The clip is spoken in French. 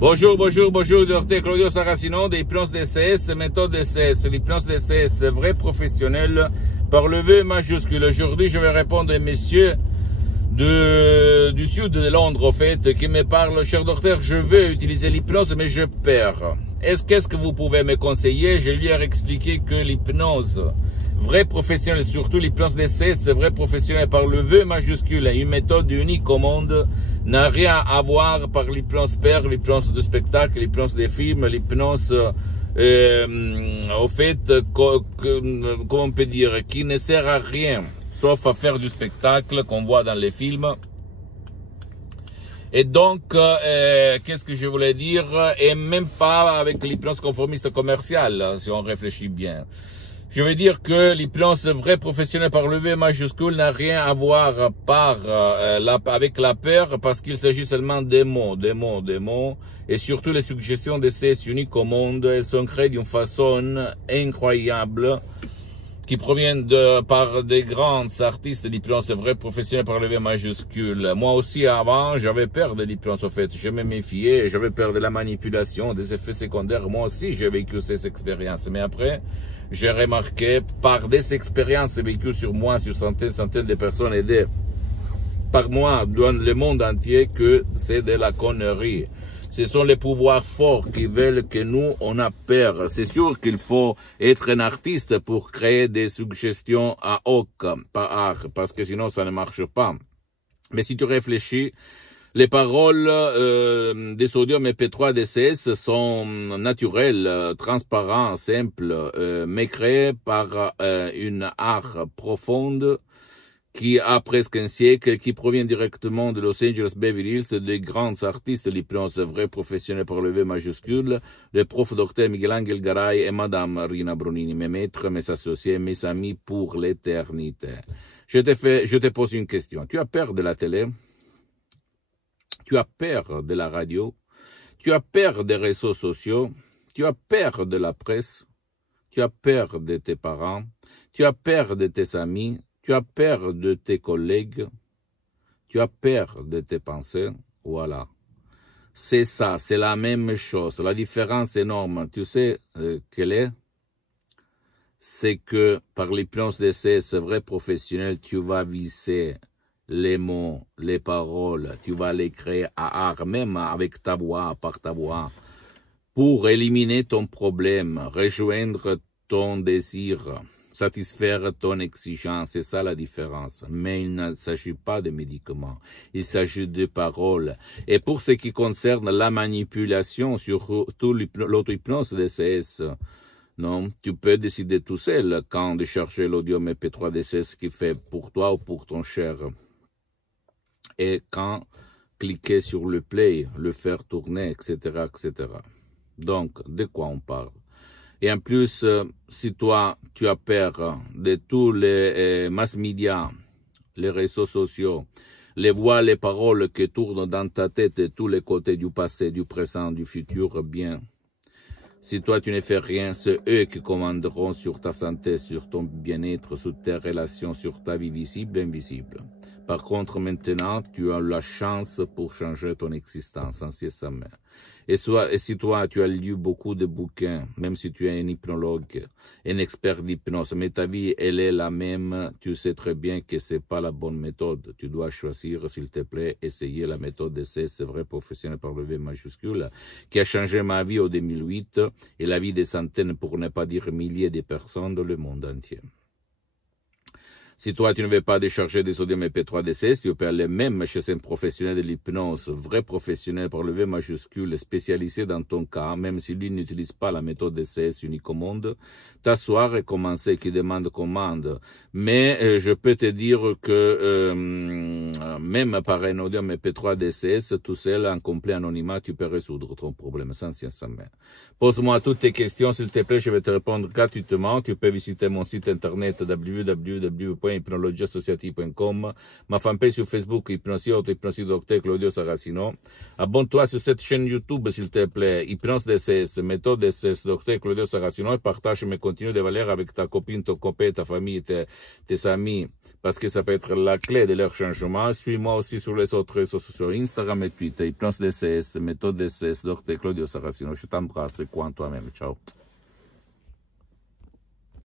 Bonjour, docteur Claudio Saracino, d'hypnose DCS, méthode DCS, l'hypnose DCS, vrai professionnel, par le V majuscule. Aujourd'hui, je vais répondre à messieurs du sud de Londres, au fait, qui me parlent, cher docteur, je veux utiliser l'hypnose, mais je perds. Qu'est-ce que vous pouvez me conseiller? Je lui ai expliqué que l'hypnose, vrai professionnel, surtout l'hypnose DCS, vrai professionnel par le V majuscule, une méthode unique au monde, n'a rien à voir par l'hypnose père, l'hypnose de spectacle, l'hypnose des films, l'hypnose, au fait, comment on peut dire, qui ne sert à rien, sauf à faire du spectacle qu'on voit dans les films. Et donc, qu'est-ce que je voulais dire? Et même pas avec l'hypnose conformiste commerciale, si on réfléchit bien. Je veux dire que l'hypnose vrai professionnel par le V majuscule n'a rien à voir avec la peur, parce qu'il s'agit seulement des mots, et surtout les suggestions de ces uniques au monde, elles sont créées d'une façon incroyable, qui proviennent par des grands artistes d'hypnose vrai professionnel par le V majuscule. Moi aussi, avant, j'avais peur de l'hypnose, en fait. Je me méfiais, j'avais peur de la manipulation, des effets secondaires. Moi aussi, j'ai vécu ces expériences. Mais après, j'ai remarqué, par des expériences vécues sur moi, sur centaines de personnes aidées par moi, dans le monde entier, que c'est de la connerie. Ce sont les pouvoirs forts qui veulent que nous, on a peur. C'est sûr qu'il faut être un artiste pour créer des suggestions à hoc, par art, parce que sinon ça ne marche pas. Mais si tu réfléchis, les paroles des sodium MP3 DCS sont naturelles, transparentes, simples, mais créées par une art profonde qui a presque un siècle, qui provient directement de Los Angeles, Beverly Hills, des grands artistes de l'hypnose vrai professionnel par le V majuscule, le prof docteur Miguel Angel Garay et madame Rina Bronini, mes maîtres, mes associés, mes amis pour l'éternité. Je te pose une question. Tu as peur de la télé? Tu as peur de la radio? Tu as peur des réseaux sociaux? Tu as peur de la presse? Tu as peur de tes parents? Tu as peur de tes amis? Tu as peur de tes collègues, tu as peur de tes pensées, voilà. C'est ça, c'est la même chose. La différence énorme, tu sais quelle est? C'est que par l'hypnose DCS vrai professionnel, tu vas viser les mots, les paroles, tu vas les créer à art, même avec ta voix, par ta voix, pour éliminer ton problème, rejoindre ton désir, satisfaire ton exigence, c'est ça la différence. Mais il ne s'agit pas de médicaments, il s'agit de paroles. Et pour ce qui concerne la manipulation, surtout l'auto-hypnose DCS, non, tu peux décider tout seul quand de chercher l'audio MP3 DCS qui fait pour toi ou pour ton cher. Et quand cliquer sur le play, le faire tourner, etc., etc. Donc, de quoi on parle? Et en plus, si toi, tu as peur de tous les mass médias, les réseaux sociaux, les voix, les paroles qui tournent dans ta tête de tous les côtés du passé, du présent, du futur, bien, si toi tu ne fais rien, c'est eux qui commanderont sur ta santé, sur ton bien-être, sur tes relations, sur ta vie visible et invisible. Par contre, maintenant, tu as la chance pour changer ton existence incessamment. Et si toi, tu as lu beaucoup de bouquins, même si tu es un hypnologue, un expert d'hypnose, mais ta vie, elle est la même, tu sais très bien que c'est pas la bonne méthode. Tu dois choisir, s'il te plaît, essayer la méthode d'essai, c'est vrai, professionnel par le V majuscule, qui a changé ma vie en 2008 et la vie des centaines, pour ne pas dire milliers de personnes dans le monde entier. Si toi, tu ne veux pas décharger des sodium MP3 DCS, tu peux aller même chez un professionnel de l'hypnose, vrai professionnel par le V majuscule, spécialisé dans ton cas, même si lui n'utilise pas la méthode DCS unique au monde, t'asseoir et commencer, qui demande commande. Mais je peux te dire que même par un audio MP3 DCS, tout seul, en complet anonymat, tu peux résoudre ton problème sans main. Pose-moi toutes tes questions, s'il te plaît, je vais te répondre gratuitement. Tu peux visiter mon site internet www www.hypnologieassociative.com, ma fanpage sur Facebook, Hypnosie Auto, Hypnosie Docteur Claudio Saracino. Abonne-toi sur cette chaîne YouTube, s'il te plaît, Hypnose DCS, méthode DCS, Docteur Claudio Saracino, et partage mes contenus de valeur avec ta copine, ton copain, ta famille, tes amis, parce que ça peut être la clé de leur changement. Suis-moi aussi sur les autres réseaux sociaux, Instagram et Twitter, Hypnose DCS, méthode DCS, Docteur Claudio Saracino. Je t'embrasse, et toi toi-même. Ciao.